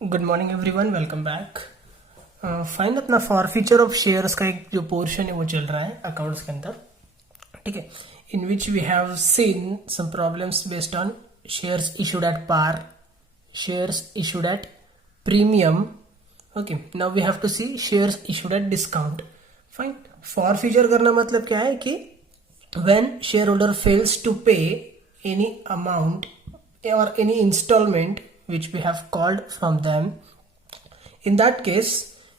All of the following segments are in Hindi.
Good morning everyone, welcome back. Fine, अपना फॉरफीचर ऑफ शेयर्स का एक जो पोर्शन है वो चल रहा है अकाउंट्स के अंदर, ठीक है। In which we have seen some problems based on shares issued at par, shares issued at premium. Okay, now we have to see shares issued at discount. Fine, forfeiture करना मतलब क्या है कि when share holder fails to pay any amount or any installment which we have called from them, in that case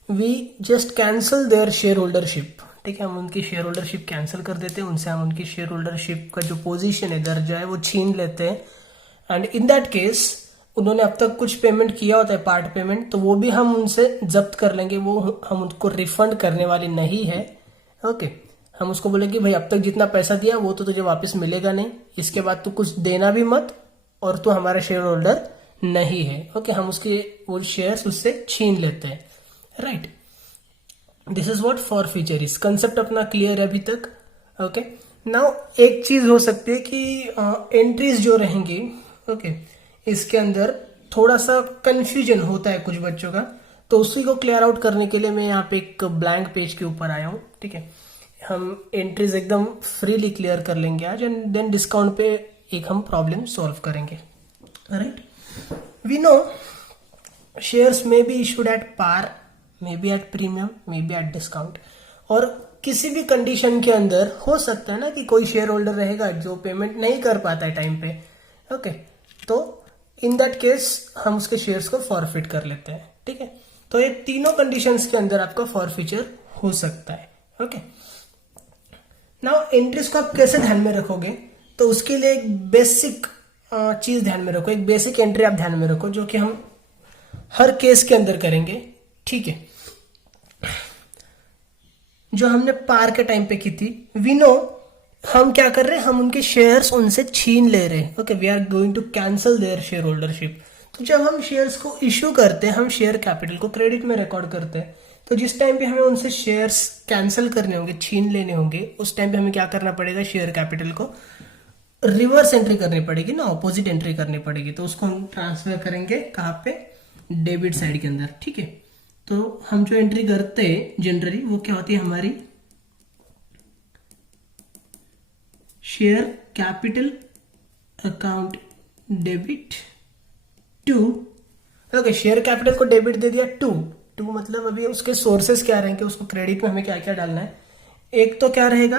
we just cancel their shareholdership। ठीक है, हम उनकी शेयर होल्डरशिप कैंसिल कर देते हैं, उनसे हम उनकी शेयर होल्डरशिप का जो पोजीशन है, दर्जा है, वो छीन लेते हैं। एंड इन दैट केस उन्होंने अब तक कुछ पेमेंट किया होता है, पार्ट पेमेंट, तो वो भी हम उनसे जब्त कर लेंगे, वो हम उनको रिफंड करने वाले नहीं है। ओके, हम उसको बोलेंगे भाई अब तक जितना पैसा दिया वो तो तुझे वापस मिलेगा नहीं, इसके बाद तू कुछ देना भी मत, और तो हमारा शेयर होल्डर नहीं है। ओके, हम उसके वो शेयर्स उससे छीन लेते हैं, right. This is what forfeiture is. Concept अपना क्लियर है अभी तक। ओके, नाउ एक चीज हो सकती है कि एंट्रीज जो रहेंगी, ओके, इसके अंदर थोड़ा सा कंफ्यूजन होता है कुछ बच्चों का, तो उसी को क्लियर आउट करने के लिए मैं यहाँ पे एक ब्लैंक पेज के ऊपर आया हूँ। ठीक है, हम एंट्रीज एकदम फ्रीली क्लियर कर लेंगे आज, एंड देन डिस्काउंट पे एक हम प्रॉब्लम सॉल्व करेंगे, राइट। वी नो शेयर्स में be issued at par, may be at premium, may be at discount, और किसी भी कंडीशन के अंदर हो सकता है ना कि कोई शेयर होल्डर रहेगा जो पेमेंट नहीं कर पाता है टाइम पे। ओके, तो इन दैट केस हम उसके शेयर्स को फॉरफिट कर लेते हैं। ठीक है, तो ये तीनों कंडीशंस के अंदर आपका फॉरफीचर हो सकता है। ओके, नाउ एंट्रीज को आप कैसे ध्यान में रखोगे, तो उसके लिए एक बेसिक चीज ध्यान में रखो, एक बेसिक एंट्री आप ध्यान में रखो जो कि हम हर केस के अंदर करेंगे। ठीक है, जो हमने पार के टाइम पे की थी, वी नो हम क्या कर रहे हैं, हम उनके शेयर्स उनसे छीन ले रहे हैं। Okay, we are going to cancel their share holdership. तो जब हम शेयर्स को इश्यू करते हैं, हम शेयर कैपिटल को क्रेडिट में रिकॉर्ड करते हैं, तो जिस टाइम पे हमें उनसे शेयर्स कैंसिल करने होंगे, छीन लेने होंगे, उस टाइम पे हमें क्या करना पड़ेगा, शेयर कैपिटल को रिवर्स एंट्री करनी पड़ेगी ना, ऑपोजिट एंट्री करनी पड़ेगी। तो उसको हम ट्रांसफर करेंगे कहाँ पे, डेबिट साइड के अंदर। ठीक है, तो हम जो एंट्री करते हैं जनरली वो क्या होती है हमारी, share capital account debit to. Okay, share capital को डेबिट दे दिया टू मतलब अभी उसके सोर्सेस क्या रहेंगे, उसको क्रेडिट में हमें क्या क्या डालना है। एक तो क्या रहेगा,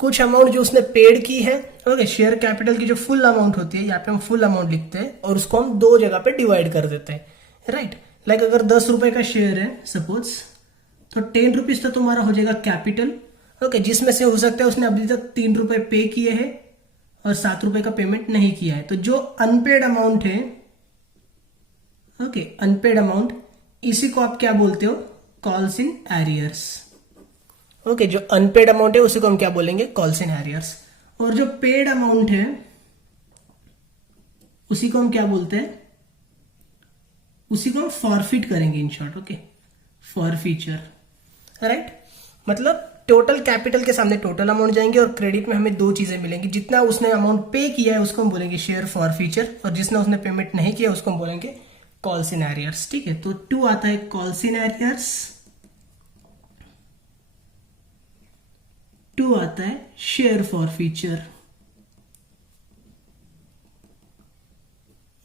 कुछ अमाउंट जो उसने पेड की है। ओके, शेयर कैपिटल की जो फुल अमाउंट होती है, यहाँ पे हम फुल अमाउंट लिखते हैं और उसको हम दो जगह पे डिवाइड कर देते हैं, राइट। लाइक अगर 10 रुपए का शेयर है सपोज, तो 10 रुपीज तो तुम्हारा हो जाएगा कैपिटल। ओके, जिसमें से हो सकता है उसने अभी तक 3 रुपए पे किए हैं और 7 रुपए का पेमेंट नहीं किया है, तो जो अनपेड अमाउंट है, ओके, अनपेड अमाउंट, इसी को आप क्या बोलते हो, कॉल्स इन एरियर्स। ओके, जो अनपेड अमाउंट है उसी को हम क्या बोलेंगे, कॉल्स इन एरियर्स। और जो पेड अमाउंट है उसी को हम क्या बोलते हैं, उसी को हम फॉरफिट करेंगे in short. Okay, forfeiture, right. मतलब टोटल कैपिटल के सामने टोटल अमाउंट जाएंगे और क्रेडिट में हमें दो चीजें मिलेंगी। जितना उसने अमाउंट पे किया है उसको हम बोलेंगे शेयर फॉरफीचर, और जिसने उसने पेमेंट नहीं किया उसको हम बोलेंगे कॉल्स इन एरियर्स। ठीक है, तो 2 आता है कॉल्स इन एरियर्स, 2 आता है शेयर फॉरफीचर।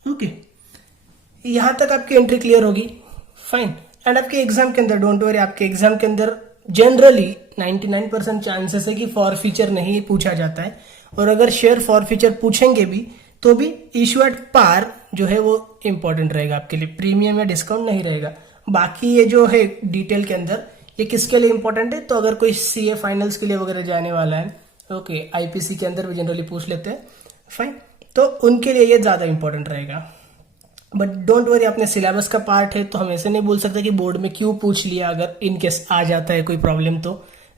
ओके, यहां तक आपकी एंट्री क्लियर होगी, फाइन। एंड आपके एग्जाम के अंदर, डोंट वरी, आपके एग्जाम के अंदर जनरली 99% चांसेस है कि फॉरफीचर नहीं पूछा जाता है, और अगर शेयर फॉरफीचर पूछेंगे भी तो भी इशू एट पार जो है वो इंपॉर्टेंट रहेगा आपके लिए, प्रीमियम या डिस्काउंट नहीं रहेगा। बाकी ये जो है डिटेल के अंदर, ये किसके लिए इंपॉर्टेंट है, तो अगर कोई सीए फाइनल्स के लिए वगैरह जाने वाला है, ओके, आईपीसी के अंदर भी जनरली पूछ लेते हैं, फाइन, तो उनके लिए ये ज्यादा इंपॉर्टेंट रहेगा। बट डोंट वरी, अपने सिलेबस का पार्ट है, तो हम ऐसे नहीं बोल सकते कि बोर्ड में क्यों पूछ लिया, अगर इन केस आ जाता है कोई प्रॉब्लम तो,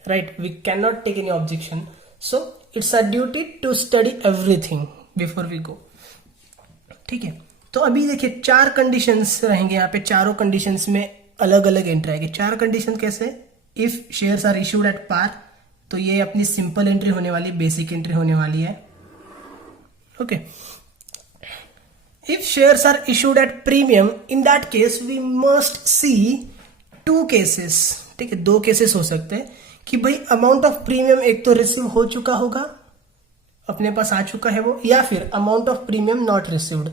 right, we can not take any objection. So it's a duty to study everything before we go. ठीक है, तो अभी देखिए 4 कंडीशंस रहेंगे यहाँ पे, चारों कंडीशंस में अलग अलग एंट्री आएगी। 4 कंडीशन कैसे, if shares are issued at par, तो ये अपनी सिंपल एंट्री होने वाली, बेसिक एंट्री होने वाली है। Okay, if shares are issued at premium, in that case we must see two cases. ठीक है, दो केसेस हो सकते हैं कि भाई अमाउंट ऑफ प्रीमियम एक तो रिसीव हो चुका होगा, अपने पास आ चुका है वो, या फिर amount of premium not received.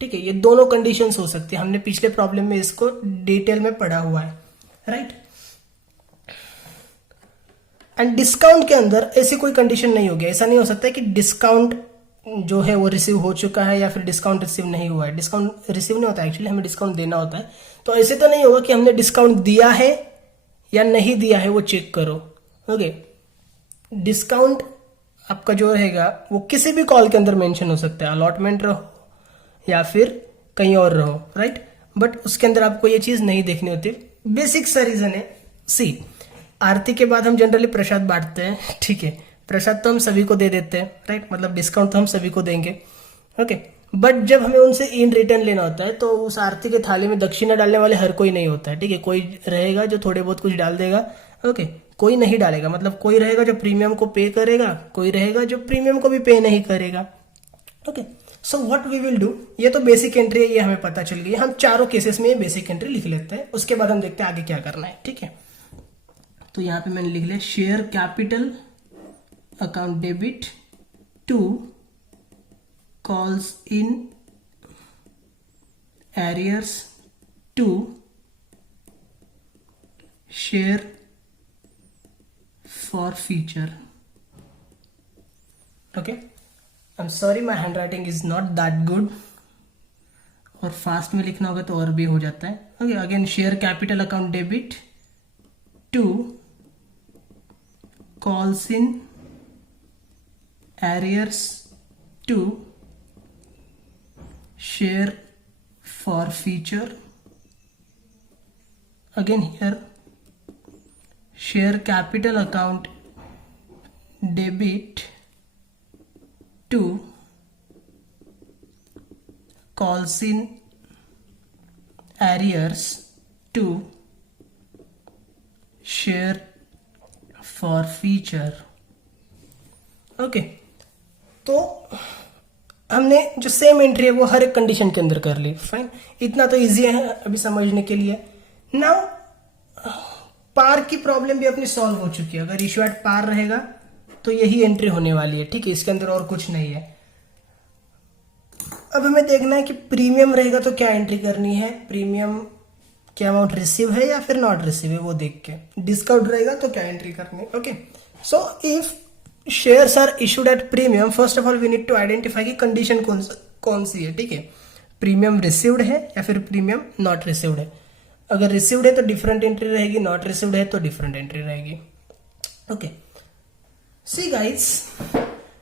ठीक है, ये दोनों कंडीशंस हो सकती है. हमने पिछले प्रॉब्लम में इसको डिटेल में पढ़ा हुआ है, राइट. एंड डिस्काउंट के अंदर ऐसी कोई कंडीशन नहीं होगी. ऐसा नहीं हो सकता है कि डिस्काउंट जो है वो रिसीव हो चुका है या फिर डिस्काउंट रिसीव नहीं हुआ है. डिस्काउंट रिसीव नहीं होता, एक्चुअली हमें डिस्काउंट देना होता है. तो ऐसे तो नहीं होगा कि हमने डिस्काउंट दिया है या नहीं दिया है, वो चेक करो. ओके, डिस्काउंट आपका जो रहेगा वो किसी भी कॉल के अंदर मेंशन हो सकता है, अलॉटमेंट रहो या फिर कहीं और रहो, राइट. बट उसके अंदर आपको ये चीज नहीं देखनी होती. बेसिक सा रीजन है. सी, आरती के बाद हम जनरली प्रसाद बांटते हैं. ठीक है, प्रसाद तो हम सभी को दे देते हैं, राइट. मतलब डिस्काउंट तो हम सभी को देंगे. ओके, बट जब हमें उनसे इन रिटर्न लेना होता है तो उस आरती के थाली में दक्षिणा डालने वाले हर कोई नहीं होता है. ठीक है, कोई रहेगा जो थोड़े बहुत कुछ डाल देगा. ओके, कोई नहीं डालेगा. मतलब कोई रहेगा जो प्रीमियम को पे करेगा, कोई रहेगा जो प्रीमियम को भी पे नहीं करेगा. Okay, so what we will do, ये तो बेसिक एंट्री है, ये हमें पता चल गई. हम चारों केसेस में ये बेसिक एंट्री लिख लेते हैं. उसके बाद हम देखते हैं आगे क्या करना है. ठीक है, तो यहां पे मैंने लिख लिया share capital account debit to calls in arrears to share forfeiture. Okay, I'm sorry my handwriting is not that good, और फास्ट में लिखना होगा तो और भी हो जाता है. Okay, again share capital account debit to calls in arrears to share forfeiture. Again here share capital account debit to calls in arrears to share forfeiture. Okay, तो हमने जो सेम एंट्री है वो हर एक कंडीशन के अंदर कर ली. फाइन, इतना तो इजी है अभी समझने के लिए. नाउ पार की प्रॉब्लम भी अपनी सॉल्व हो चुकी है. अगर इशू एट पार रहेगा तो यही एंट्री होने वाली है. ठीक है, इसके अंदर और कुछ नहीं है. अब हमें देखना है कि प्रीमियम रहेगा तो क्या एंट्री करनी है, प्रीमियम क्या अमाउंट रिसीव है या फिर नॉट रिसीव है वो देख के. डिस्काउंट रहेगा तो क्या एंट्री करनी है. Okay, so if shares are issued at premium, first of all we need to identify की कंडीशन कौन सी है. ठीक है, प्रीमियम रिसीव्ड है या फिर प्रीमियम नॉट रिसीव्ड है. अगर रिसीव्ड है तो डिफरेंट एंट्री रहेगी, नॉट रिसीव्ड है तो डिफरेंट एंट्री रहेगी. ओके, सी गाइस,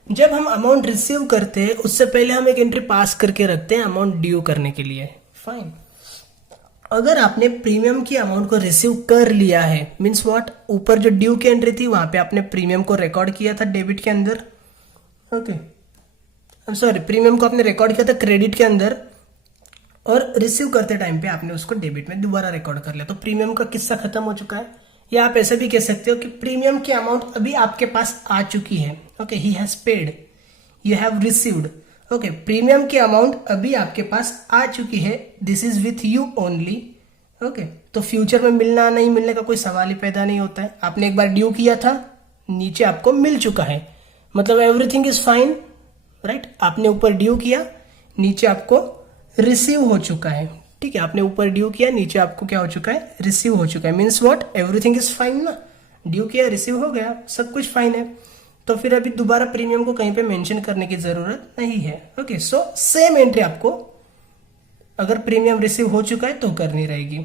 जब हम अमाउंट रिसीव करते हैं उससे पहले हम एक एंट्री पास करके रखते हैं अमाउंट ड्यू करने के लिए. फाइन, अगर आपने प्रीमियम की अमाउंट को रिसीव कर लिया है, मीन्स व्हाट, ऊपर जो ड्यू की एंट्री थी वहां पे आपने प्रीमियम को रिकॉर्ड किया था डेबिट के अंदर. ओके, सॉरी, प्रीमियम को आपने रिकॉर्ड किया था क्रेडिट के अंदर, और रिसीव करते टाइम पे आपने उसको डेबिट में दोबारा रिकॉर्ड कर लिया. तो प्रीमियम का किस्सा खत्म हो चुका है. या आप ऐसे भी कह सकते हो कि प्रीमियम की अमाउंट अभी आपके पास आ चुकी है. Okay, he has paid, you have received. Okay, premium की अमाउंट अभी आपके पास आ चुकी है. This is with you only. Okay, तो फ्यूचर में मिलना नहीं मिलने का कोई सवाल ही पैदा नहीं होता है. आपने एक बार ड्यू किया था, नीचे आपको मिल चुका है, मतलब एवरीथिंग इज फाइन, राइट. आपने ऊपर ड्यू किया, नीचे आपको रिसीव हो चुका है. ठीक है, आपने ऊपर ड्यू किया, नीचे आपको क्या हो चुका है, रिसीव हो चुका है. Means what, everything is fine ना. ड्यू किया, रिसीव हो गया, सब कुछ फाइन है. तो फिर अभी दोबारा प्रीमियम को कहीं पे मेंशन करने की जरूरत नहीं है. ओके, सो सेम एंट्री आपको अगर प्रीमियम रिसीव हो चुका है तो करनी रहेगी.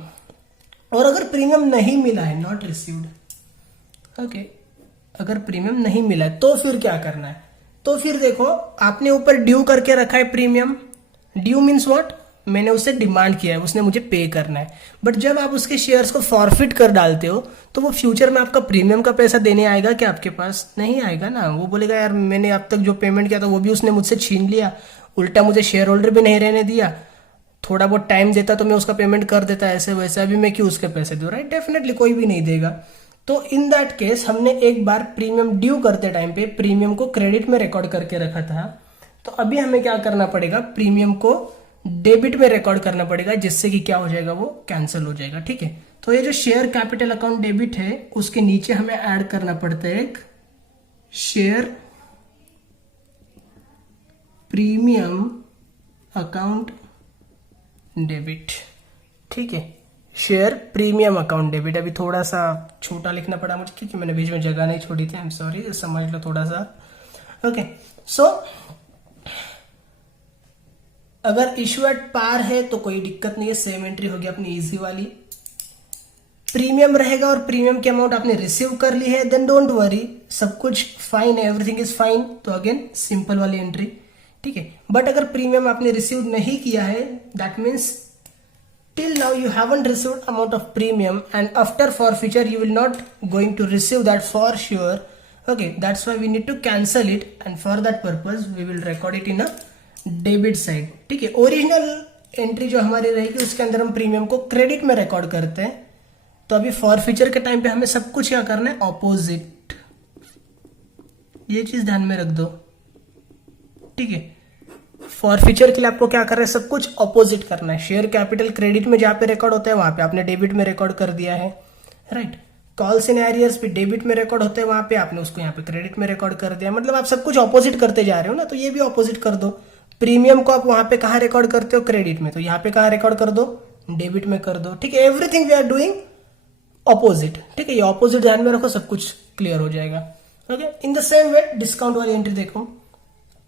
और अगर प्रीमियम नहीं मिला है, नॉट रिसीव्ड, ओके, अगर प्रीमियम नहीं मिला है तो फिर क्या करना है. तो फिर देखो, आपने ऊपर ड्यू करके रखा है प्रीमियम. ड्यू मीन्स व्हाट, मैंने उससे डिमांड किया है, उसने मुझे पे करना है. बट जब आप उसके शेयर्स को फॉरफिट कर डालते हो तो वो फ्यूचर में आपका प्रीमियम का पैसा देने आएगा क्या आपके पास? नहीं आएगा ना. वो बोलेगा यार मैंने अब तक जो पेमेंट किया था वो भी उसने मुझसे छीन लिया, उल्टा मुझे शेयर होल्डर भी नहीं रहने दिया. थोड़ा बहुत टाइम देता तो मैं उसका पेमेंट कर देता, ऐसे वैसे, अभी मैं क्यों उसके पैसे दूं, राइट. डेफिनेटली कोई भी नहीं देगा. तो इन दैट केस हमने एक बार प्रीमियम ड्यू करते टाइम पे प्रीमियम को क्रेडिट में रिकॉर्ड करके रखा था. तो अभी हमें क्या करना पड़ेगा, प्रीमियम को डेबिट में रिकॉर्ड करना पड़ेगा, जिससे कि क्या हो जाएगा, वो कैंसिल हो जाएगा। ठीक है, तो ये जो शेयर कैपिटल अकाउंट डेबिट है उसके नीचे हमें ऐड करना पड़ता है एक शेयर प्रीमियम अकाउंट डेबिट। ठीक है, शेयर प्रीमियम अकाउंट डेबिट। अभी थोड़ा सा छोटा लिखना पड़ा मुझे क्योंकि मैंने बीच में जगह नहीं छोड़ी थी, आई एम सॉरी, समझ लो थोड़ा सा। ओके, सो अगर इशू एट पार है तो कोई दिक्कत नहीं है, सेम एंट्री होगी अपनी इजी वाली। प्रीमियम रहेगा और प्रीमियम की अमाउंट आपने रिसीव कर ली है, देन डोंट वरी, सब कुछ फाइन है, एवरीथिंग इज फाइन, तो अगेन सिंपल वाली एंट्री। ठीक है, बट अगर प्रीमियम आपने रिसीव नहीं किया है, that means till now you haven't received amount of premium, and after forfeiture you will not going to receive that for sure. Okay, that's why we need to cancel it, and for that purpose we will record it in a debit side. ठीक है, ओरिजिनल एंट्री जो हमारी रहेगी उसके अंदर हम प्रीमियम को क्रेडिट में रिकॉर्ड करते हैं। तो अभी फॉरफीचर के टाइम पे हमें सब कुछ क्या करना है, ऑपोजिट। ये चीज ध्यान में रख दो। ठीक है, फॉरफीचर के लिए आपको क्या करना है, सब कुछ ऑपोजिट करना है। शेयर कैपिटल क्रेडिट में जहां पे रिकॉर्ड होता है वहां पे आपने डेबिट में रिकॉर्ड कर दिया है, राइट। कॉल्स इन एरियर्स पे डेबिट में रिकॉर्ड होते हैं, वहां पे आपने उसको यहाँ पे क्रेडिट में रिकॉर्ड कर दिया। मतलब आप सब कुछ ऑपोजिट करते जा रहे हो ना, तो ये भी ऑपोजिट कर दो। प्रीमियम को आप वहां पे कहाँ रिकॉर्ड करते हो, क्रेडिट में, तो यहाँ पे कहाँ रिकॉर्ड कर दो, डेबिट में कर दो। ठीक है, everything we are doing opposite. ठीक है, ये ऑपोजिट ध्यान में रखो, सब कुछ क्लियर हो जाएगा। Okay, in the same way discount वाली एंट्री देखो,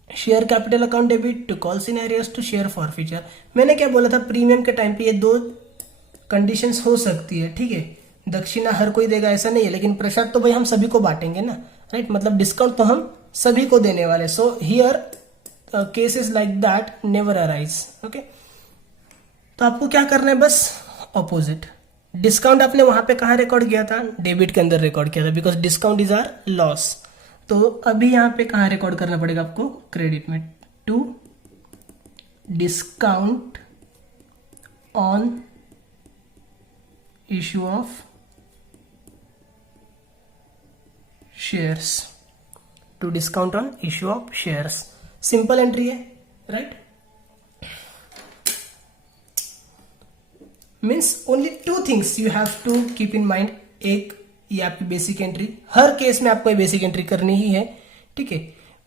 share capital account debit to call scenarios to share forfeiture. मैंने क्या बोला था, प्रीमियम के टाइम पे ये दो कंडीशंस हो सकती है। ठीक है, दक्षिणा हर कोई देगा ऐसा नहीं है, लेकिन प्रसाद तो भाई हम सभी को बांटेंगे ना, राइट। मतलब डिस्काउंट तो हम सभी को देने वाले। So here cases like that never arise. Okay, तो आपको क्या करना है, बस ऑपोजिट। डिस्काउंट आपने वहां पे कहा रिकॉर्ड किया था, डेबिट के अंदर रिकॉर्ड किया था, because discount is our loss. तो अभी यहां पे कहां रिकॉर्ड करना पड़ेगा आपको, क्रेडिट में, to discount on issue of shares, to discount on issue of shares. Simple entry है, right. Means only two things you have to keep in mind. एक, ये आपकी बेसिक एंट्री, हर केस में आपको ये बेसिक एंट्री करनी ही है। ठीक है,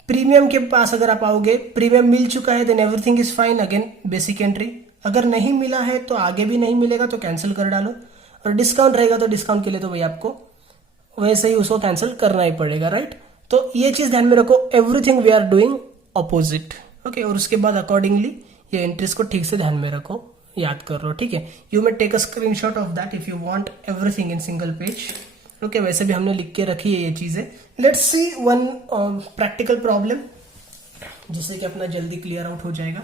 प्रीमियम के पास अगर आप आओगे, प्रीमियम मिल चुका है, then everything is fine, again basic entry. अगर नहीं मिला है तो आगे भी नहीं मिलेगा तो कैंसिल कर डालो, और डिस्काउंट रहेगा तो डिस्काउंट के लिए तो भाई आपको वैसे ही उसको कैंसिल करना ही पड़ेगा, राइट। तो ये चीज ध्यान में रखो, everything we are doing opposite. Okay, और उसके बाद अकॉर्डिंगली ये एंट्रीज को ठीक से ध्यान में रखो, याद कर लो। ठीक है, you may take a screenshot of that if you want everything in single page. Okay, वैसे भी हमने लिख के रखी है ये चीजें। Let's see one practical problem, जिससे कि अपना जल्दी क्लियर आउट हो जाएगा।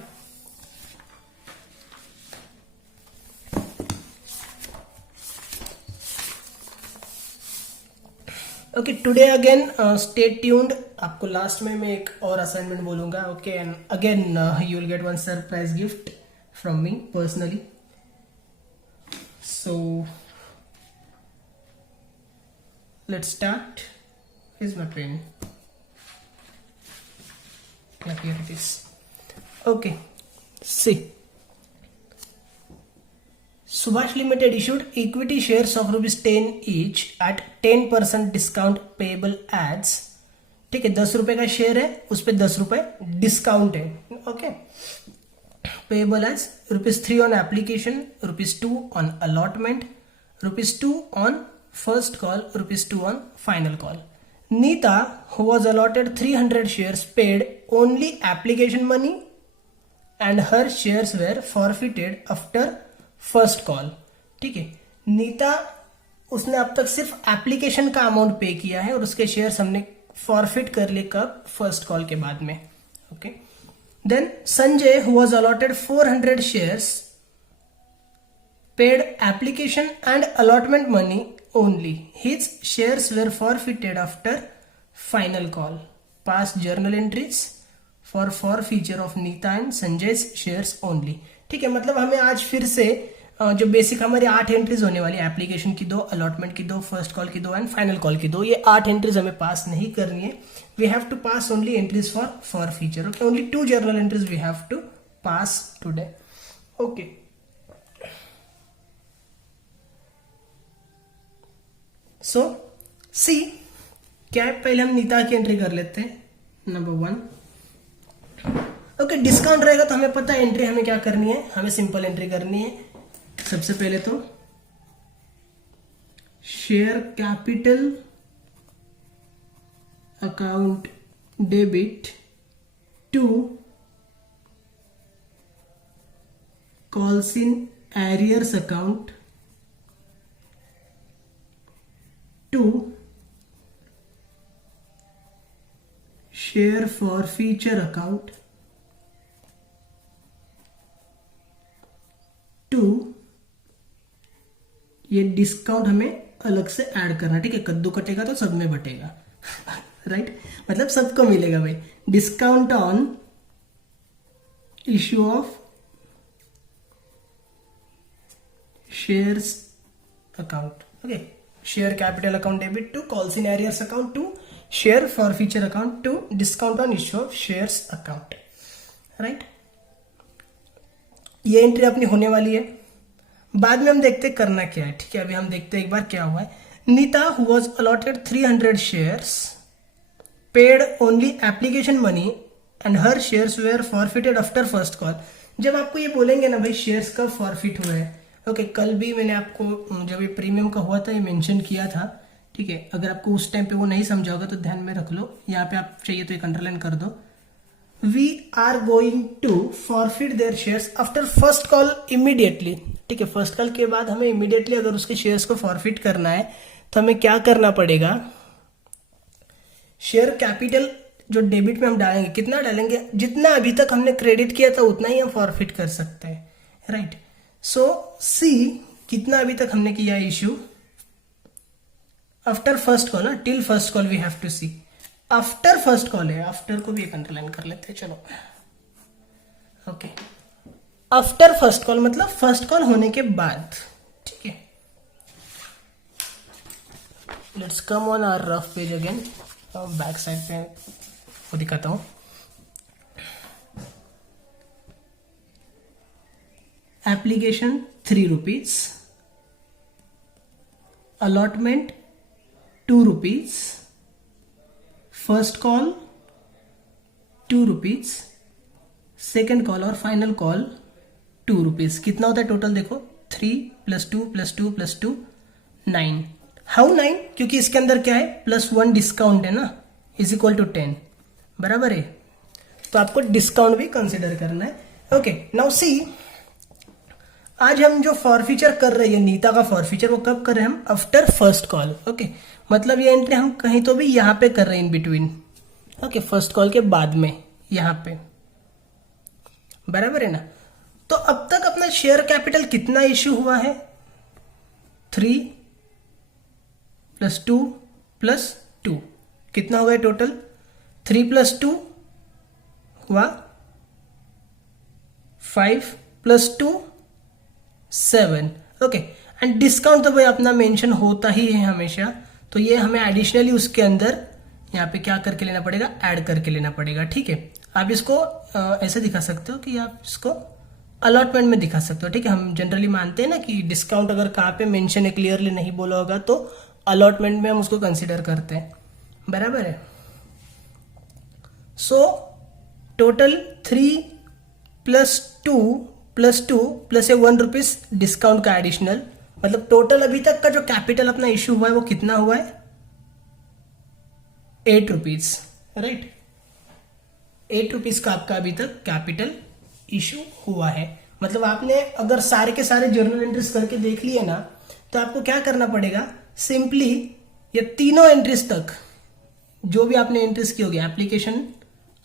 Okay, today again stay tuned. आपको लास्ट में मैं एक और असाइनमेंट बोलूंगा। Okay, and again you will get one surprise gift from me personally. So let's start. Here's my pen. Yeah, here it is. Okay, see, Subhash Limited issued equity shares of ₹10 each at 10% discount payable as, ठीक है, 10 रुपए का शेयर है, उस पर 10 रुपए डिस्काउंट है। Okay, payable as ₹3 on application, ₹2 on allotment, ₹2 on first call, ₹2 on final call. Neeta, who was allotted 300 shares, paid only application money and her shares were forfeited after first call. ठीक है, नीता उसने अब तक सिर्फ एप्लीकेशन का अमाउंट पे किया है और उसके शेयर्स हमने फॉरफिट कर लिए कब, फर्स्ट कॉल के बाद में। Okay, then Sanjay, who was allotted 400 shares, paid application and allotment money only. His shares were forfeited after final call. Past journal entries for forfeiture of Neeta and Sanjay's shares only. ठीक है, मतलब हमें आज फिर से जो बेसिक हमारी 8 एंट्रीज होने वाली, एप्लीकेशन की 2, अलॉटमेंट की 2, फर्स्ट कॉल की 2 एंड फाइनल कॉल की 2, ये 8 एंट्रीज हमें पास नहीं करनी है। We have to pass only entries for forfeiture. Okay, only 2 journal entries we have to pass today. Okay, so see क्या है, पहले हम नीता की एंट्री कर लेते हैं, नंबर 1। ओके, डिस्काउंट रहेगा तो हमें पता है एंट्री हमें क्या करनी है, हमें सिंपल एंट्री करनी है। सबसे पहले तो share capital account debit to calls in arrears account to share forfeiture account to, ये डिस्काउंट हमें अलग से ऐड करना, ठीक है, कद्दू कटेगा तो सब में बटेगा राइट, मतलब सबको मिलेगा भाई। Discount on issue of shares account, okay, share capital account debit to calls in arrears account to share forfeiture account to discount on issue of shares account, right. ये एंट्री अपनी होने वाली है, बाद में हम देखते करना क्या है, ठीक है। अभी हम देखते एक बार क्या हुआ है। Neeta who was allotted 300 shares paid only application money and her shares were forfeited after first call. जब आपको ये बोलेंगे ना भाई शेयर्स कब फॉरफिट हुए हैं, ओके, कल भी मैंने आपको जब ये प्रीमियम का हुआ था ये मेंशन किया था, ठीक है। अगर आपको उस टाइम पे वो नहीं समझा होगा तो ध्यान में रख लो, यहाँ पे आप चाहिए तो एक अंडरलाइन कर दो। We are going to forfeit their shares after first call immediately, ठीक है। फर्स्ट कॉल के बाद हमें इमीडिएटली अगर उसके शेयर्स को फॉरफिट करना है तो हमें क्या करना पड़ेगा, शेयर कैपिटल जो डेबिट में हम डालेंगे, कितना डालेंगे, जितना अभी तक हमने क्रेडिट किया था उतना ही हम फॉरफिट कर सकते हैं, राइट। सो सी कितना अभी तक हमने किया issue after first call, till first call we have to see. After first call है, आफ्टर को भी एक अंडरलाइन कर लेते हैं, चलो, ओके। आफ्टर फर्स्ट कॉल मतलब फर्स्ट कॉल होने के बाद, ठीक है। Let's come on our rough page again, back side पे वो दिखाता हूं। Application 3 rupees, allotment 2 rupees, first call 2 rupees, second call और फाइनल कॉल 2 रुपीज। कितना होता है टोटल, देखो 3 + 2 + 2 + 2 9। हाउ 9? क्योंकि इसके अंदर क्या है, +1 डिस्काउंट है ना, इज इक्वल टू 10, बराबर है। तो आपको डिस्काउंट भी कंसिडर करना है, ओके। नाउ सी, आज हम जो फॉरफीचर कर रहे हैं नीता का फॉरफीचर, वो कब कर रहे हैं हम, आफ्टर फर्स्ट कॉल, ओके। मतलब ये एंट्री हम कहीं तो भी यहां पे कर रहे हैं in between, okay, first call के बाद में यहां पे, बराबर है ना। तो अब तक अपना शेयर कैपिटल कितना इश्यू हुआ है, 3 + 2 + 2, कितना हो गया टोटल, 3 + 2 हुआ 5 + 2 7, ओके। एंड डिस्काउंट तो भाई अपना मेंशन होता ही है हमेशा, तो ये हमें एडिशनली उसके अंदर यहाँ पे क्या करके लेना पड़ेगा, ऐड करके लेना पड़ेगा, ठीक है। आप इसको ऐसे दिखा सकते हो कि आप इसको अलॉटमेंट में दिखा सकते हो, ठीक है। हम जनरली मानते हैं ना कि डिस्काउंट अगर कहाँ पे मेंशन है, क्लियरली नहीं बोला होगा तो अलॉटमेंट में हम उसको कंसिडर करते हैं, बराबर है। सो टोटल 3 + 2 + 2 + 1 रुपीज डिस्काउंट का एडिशनल, मतलब टोटल अभी तक का जो कैपिटल अपना इश्यू हुआ है वो कितना हुआ है, 8 रुपीज, राइट। 8 रुपीज का आपका अभी तक कैपिटल इश्यू हुआ है। मतलब आपने अगर सारे के सारे जर्नल एंट्रीज करके देख लिए ना, तो आपको क्या करना पड़ेगा, सिंपली ये तीनों एंट्रीज तक जो भी आपने एंट्रीज की होगी, application,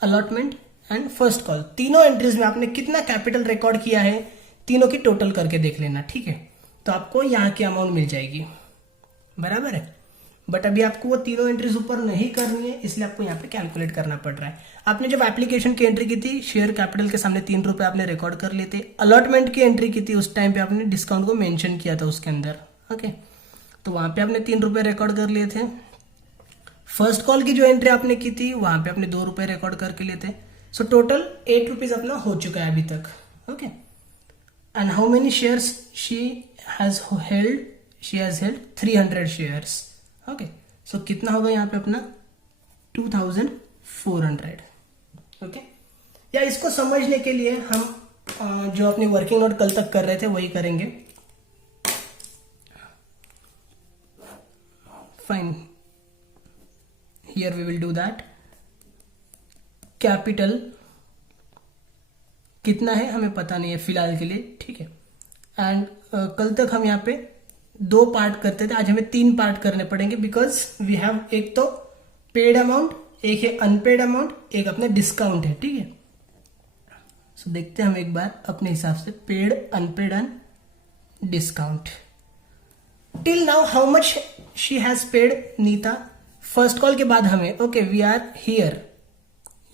allotment and first call, तीनों एंट्रीज में आपने कितना कैपिटल रिकॉर्ड किया है, तीनों की टोटल करके देख लेना, ठीक है। तो आपको यहाँ की अमाउंट मिल जाएगी, बराबर है। बट अभी आपको वो तीनों एंट्रीज ऊपर नहीं करनी है, इसलिए आपको यहाँ पे कैलकुलेट करना पड़ रहा है। आपने जब एप्लीकेशन की एंट्री की थी, शेयर कैपिटल के सामने 3 रुपए आपने रिकॉर्ड कर लिए थे। अलॉटमेंट की एंट्री की थी, उस टाइम पे आपने डिस्काउंट को मेंशन किया था उसके अंदर, ओके, तो वहां पे आपने 3 रुपए रिकॉर्ड कर लिए थे। फर्स्ट कॉल की जो एंट्री आपने की थी वहां पे आपने 2 रुपए रिकॉर्ड करके लिए थे। सो टोटल 8 रुपीज अपना हो चुका है अभी तक, okay. And how many shares she has held? She has held 300 shares. Okay, so कितना होगा यहाँ पे अपना 2400. ओके, या इसको समझने के लिए हम जो अपनी वर्किंग नोट कल तक कर रहे थे वही करेंगे. Fine, here we will do that. Capital कितना है हमें पता नहीं है फिलहाल के लिए, ठीक है. एंड कल तक हम यहाँ पे 2 पार्ट करते थे, आज हमें 3 पार्ट करने पड़ेंगे बिकॉज वी हैव एक तो पेड अमाउंट, एक है अनपेड अमाउंट, एक अपना डिस्काउंट है, ठीक है. सो देखते हैं हम एक बार अपने हिसाब से paid, unpaid and discount. Till now how much she has paid Neeta? First call के बाद हमें, ओके वी आर हियर,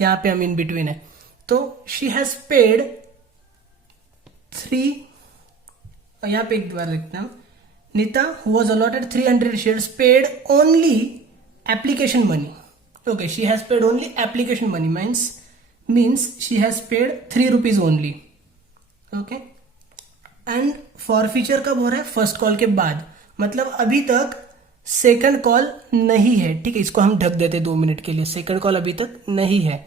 यहां पे हम इन बिटवीन है, तो शी हैज पेड 3. यहां पे एक बार लिखता हूं, Neeta who was allotted 300 shares paid only application money. Okay, she has paid only application money means she has paid 3 rupees only. Okay, and forfeiture कब हो रहा है? फर्स्ट कॉल के बाद, मतलब अभी तक सेकंड कॉल नहीं है, ठीक है. इसको हम ढक देते 2 मिनट के लिए, सेकंड कॉल अभी तक नहीं है.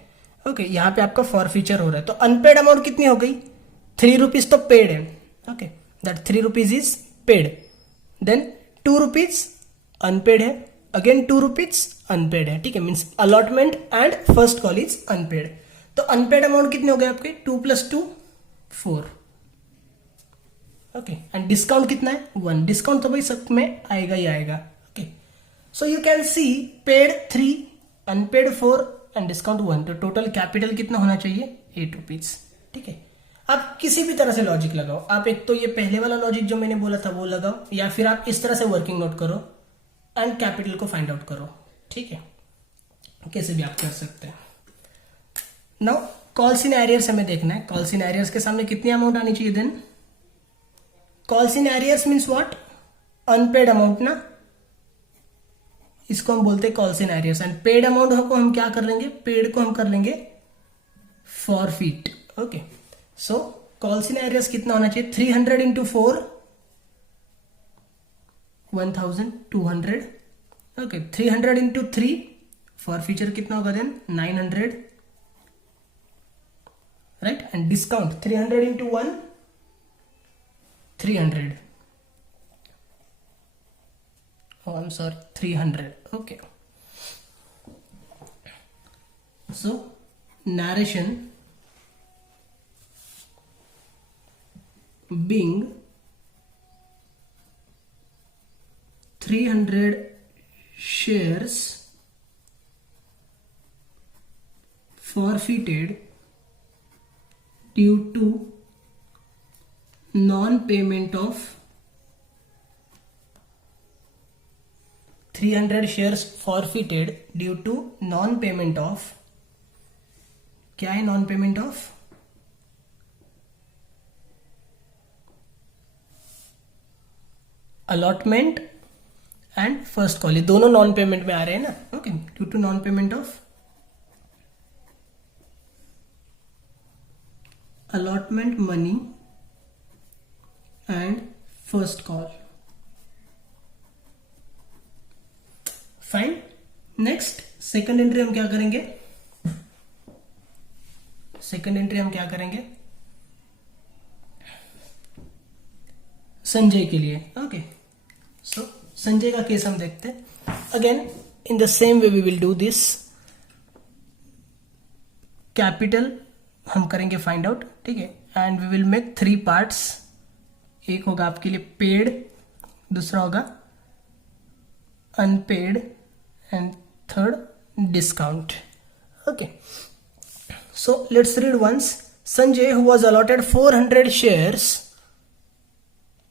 ओके, यहाँ पे आपका फॉरफीचर हो रहा है. तो अनपेड अमाउंट कितनी हो गई? 3 रुपीज तो पेड है. Okay, that 3 rupees is paid. Then 2 rupees unpaid है, अगेन 2 रुपीज अनपेड है, ठीक है. Means allotment and first call is unpaid. तो अनपेड अमाउंट कितने हो गए आपके? 2 + 2 4. ओके, एंड डिस्काउंट कितना है? 1. डिस्काउंट तो भाई सब में आएगा ही आएगा. Okay, so you can see paid 3, unpaid 4 and discount 1. तो टोटल कैपिटल कितना होना चाहिए? 8 रुपीज, ठीक है. आप किसी भी तरह से लॉजिक लगाओ, आप एक तो ये पहले वाला लॉजिक जो मैंने बोला था वो लगाओ, या फिर आप इस तरह से वर्किंग नोट करो एंड कैपिटल को फाइंड आउट करो, ठीक है. कैसे भी आप कर सकते हैं. नाउ कॉल सिनेरियर्स हमें देखना है. कॉल सिनेरियर्स के सामने कितनी अमाउंट आनी चाहिए? Then call in arrears means what? Unpaid amount ना, इसको हम बोलते हैं call in arrears. And paid amount को हम क्या कर लेंगे? पेड को हम कर लेंगे फॉरफीट. ओके, सो कॉल सिनेरियर्स कितना होना चाहिए? 300 into 4 1200. ओके, 300 into 3 फॉरफीचर कितना होगा? Then 900, right. And discount 300 into 1 300. Oh, I'm sorry, 300. Okay. So narration being 300 shares forfeited due to non-payment of 300 shares forfeited due to non-payment of, क्या है non-payment of? Allotment and first call, ये दोनों नॉन पेमेंट में आ रहे हैं ना. Okay, due to non payment of allotment money and first call. Fine. Next second entry हम क्या करेंगे? सेकंड एंट्री हम क्या करेंगे? संजय के लिए. ओके, सो संजय का केस हम देखते हैं. Again in the same way we will do this. Capital हम करेंगे फाइंड आउट, ठीक है. And we will make 3 parts. एक होगा आपके लिए पेड, दूसरा होगा unpaid and third discount. Okay, so let's read once. Sanjay who was allotted 400 shares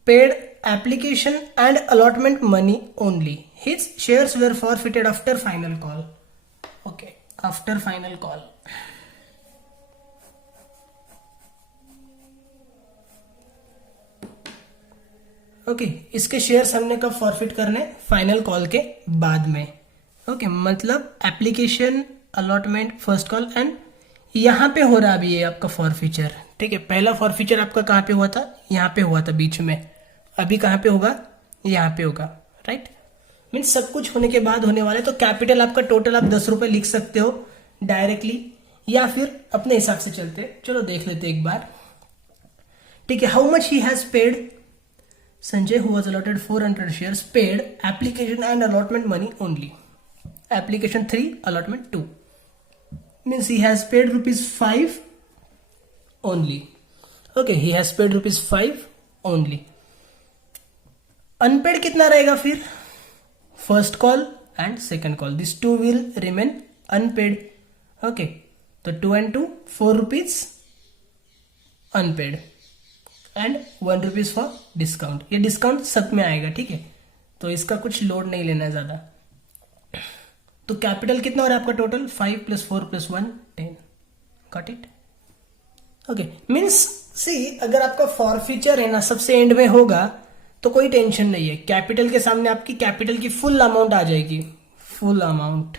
paid application and allotment money only. His shares were forfeited after final call. Okay, after final call. Okay, इसके शेयर्स हमने कब फॉरफिट करने? फाइनल कॉल के बाद में. ओके, मतलब application, allotment, first call and यहाँ पे हो रहा अभी ये आपका फॉरफीचर, ठीक है। पहला फॉरफीचर आपका कहाँ पे हुआ था, यहाँ पे हुआ था बीच में, अभी कहाँ पे होगा, यहाँ पे होगा, राइट। मीन्स सब कुछ होने के बाद होने वाला है। तो कैपिटल आपका टोटल आप 10 रुपए लिख सकते हो डायरेक्टली, या फिर अपने हिसाब से चलते हैं। चलो देख लेते एक बार, ठीक है। How much he has paid, Sanjay who was allotted 400 shares paid application and allotment money only, application 3 allotment 2, means he has paid rupees 5 only. Okay, he has paid rupees 5 only. Unpaid कितना रहेगा फिर, first call and second call, this two will remain unpaid. Okay, तो 2 and 2 4 rupees unpaid and 1 rupees for discount. ये डिस्काउंट सब में आएगा, ठीक है, तो इसका कुछ लोड नहीं लेना है ज्यादा। तो कैपिटल कितना हो रहा है आपका total, 5 + 4 + 1 10, got it. Okay, means see अगर आपका फॉरफीचर है ना सबसे एंड में होगा तो कोई टेंशन नहीं है, कैपिटल के सामने आपकी कैपिटल की फुल अमाउंट आ जाएगी, फुल अमाउंट।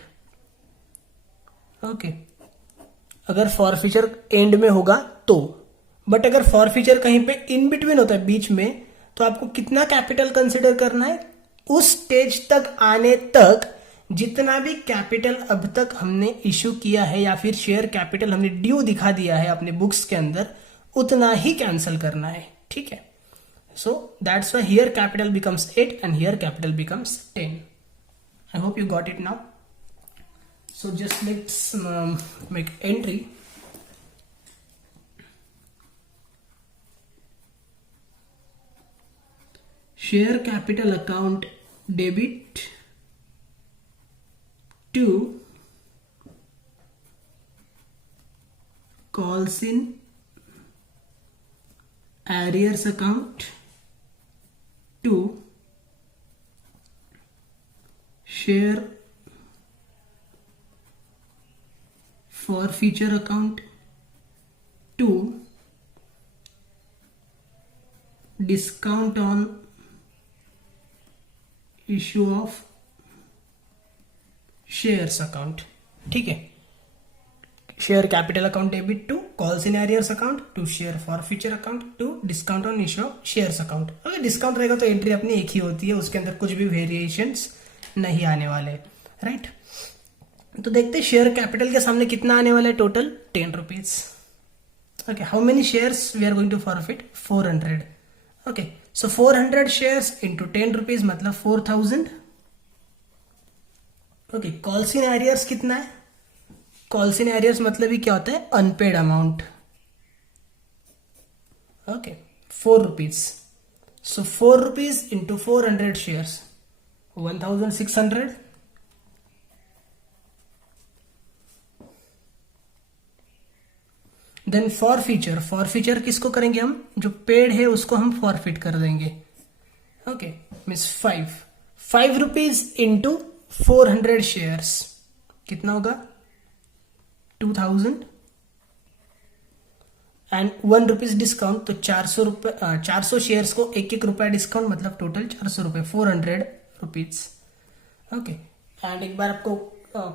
ओके, अगर फॉरफीचर एंड में होगा तो, बट अगर फॉरफीचर कहीं पे इन बिटवीन होता है बीच में, तो आपको कितना कैपिटल कंसिडर करना है, उस स्टेज तक आने तक जितना भी कैपिटल अब तक हमने इश्यू किया है या फिर शेयर कैपिटल हमने ड्यू दिखा दिया है अपने बुक्स के अंदर, उतना ही कैंसिल करना है, ठीक है। So that's why here capital becomes 8 and here capital becomes 10। I hope you got it now. So just let's make entry. Share capital account debit to calls in arrears account to share forfeiture account to discount on issue of shares account, ठीक है। Share capital account debit to calls in arrears account to share forfeiture account to discount on issue of shares account. अगर डिस्काउंट रहेगा तो एंट्री अपनी एक ही होती है, उसके अंदर कुछ भी वेरिएशंस नहीं आने वाले, राइट। तो देखते हैं शेयर कैपिटल के सामने कितना आने वाला है, total 10 rupees. Okay, how many shares we are going to forfeit, 400। Okay, so 400 shares into 10 rupees मतलब 4000। ओके, कॉल्स इन एरियर्स कितना है, कॉल्स इन एरियर्स मतलब ही क्या होता है, unpaid amount. Okay, 4 rupees, so 4 rupees into 400 shares 1600। Then forfeiture, forfeiture किसको करेंगे हम, जो पेड है उसको हम फॉरफिट कर देंगे। Okay, means 5 rupees into 400 shares कितना होगा, 2000 एंड 1 रुपीज डिस्काउंट, तो 400 रुपए, 400 शेयर्स को 1 रुपया डिस्काउंट मतलब टोटल 400 रुपए, 400 रुपीज। ओके, एंड एक बार आपको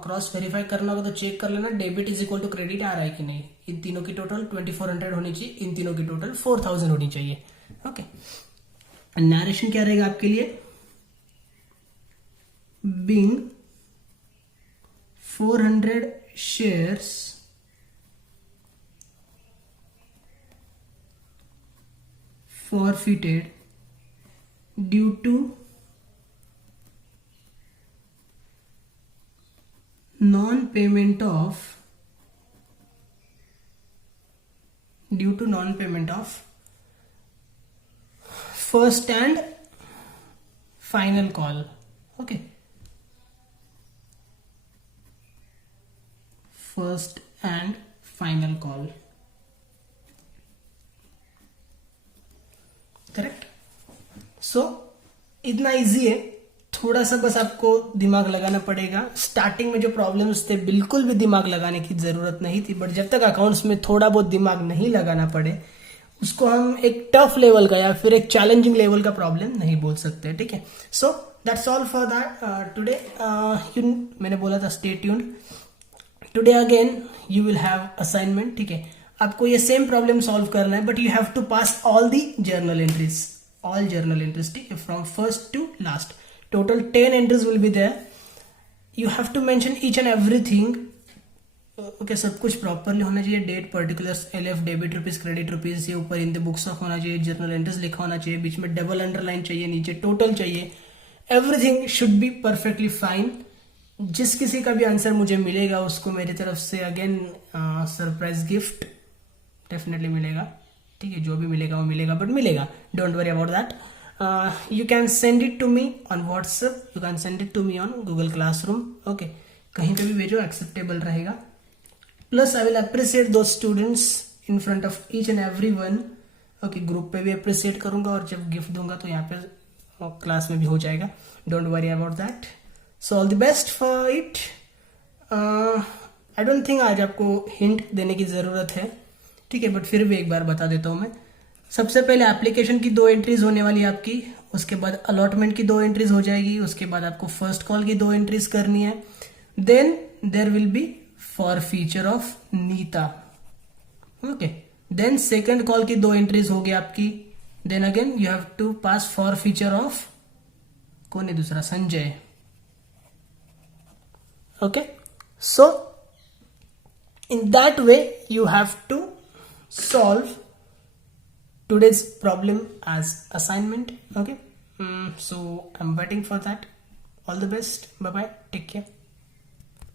क्रॉस वेरीफाई करना होगा तो चेक कर लेना debit is equal to credit आ रहा है कि नहीं। इन तीनों की टोटल 2400 होनी चाहिए, इन तीनों की टोटल 4000 होनी चाहिए। ओके, नरेशन क्या रहेगा आपके लिए, being 400 shares forfeited due to non-payment of first and final call. Okay, first and final call, correct. So इतना इजी है, थोड़ा सा बस आपको दिमाग लगाना पड़ेगा। स्टार्टिंग में जो प्रॉब्लम्स थे बिल्कुल भी दिमाग लगाने की जरूरत नहीं थी, बट जब तक अकाउंट्स में थोड़ा बहुत दिमाग नहीं लगाना पड़े उसको हम एक टफ लेवल का या फिर एक चैलेंजिंग लेवल का प्रॉब्लम नहीं बोल सकते, ठीक है। So that's all for that today. मैंने बोला था stay tuned, today again you will have assignment, ठीक है। आपको ये सेम प्रॉब्लम सॉल्व करना है, but you have to pass all the journal entries, all journal entries, ठीक है, from first to last. Total 10 entries will be there. You have to mention each and everything, okay, सब कुछ प्रॉपरली होना चाहिए। Date, particulars, LF, debit rupees, credit rupees, ये ऊपर इन द बुक्स ऑफ होना चाहिए, जर्नल एंट्रीज लिखा होना चाहिए, बीच में डबल अंडरलाइन चाहिए, नीचे टोटल चाहिए। Everything should be perfectly fine. जिस किसी का भी आंसर मुझे मिलेगा उसको मेरी तरफ से अगेन सरप्राइज गिफ्ट डेफिनेटली मिलेगा, ठीक है। जो भी मिलेगा वो मिलेगा, बट मिलेगा, don't worry about that. You can send it to me on WhatsApp, you can send it to me on Google classroom, okay, कहीं पे भी भेजो, एक्सेप्टेबल रहेगा। प्लस आई विल अप्रिशिएट दो students in front of each and every one, okay. Group पे भी अप्रिशिएट करूंगा और जब गिफ्ट दूंगा तो यहाँ पे क्लास में भी हो जाएगा, don't worry about that. So all the best for it. I don't think आज आपको हिंट देने की जरूरत है, ठीक है, बट फिर भी एक बार बता देता हूं मैं। सबसे पहले एप्लीकेशन की 2 एंट्रीज होने वाली है आपकी, उसके बाद अलॉटमेंट की 2 एंट्रीज हो जाएगी, उसके बाद आपको फर्स्ट कॉल की 2 एंट्रीज करनी है। Then there will be forfeiture of Neeta, okay. Then second call की 2 एंट्रीज होगी आपकी। Then again you have to pass forfeiture of, कौन है दूसरा, Sanjay, okay. So in that way you have to solve today's problem as assignment, okay. So I'm waiting for that. All the best, bye bye, take care.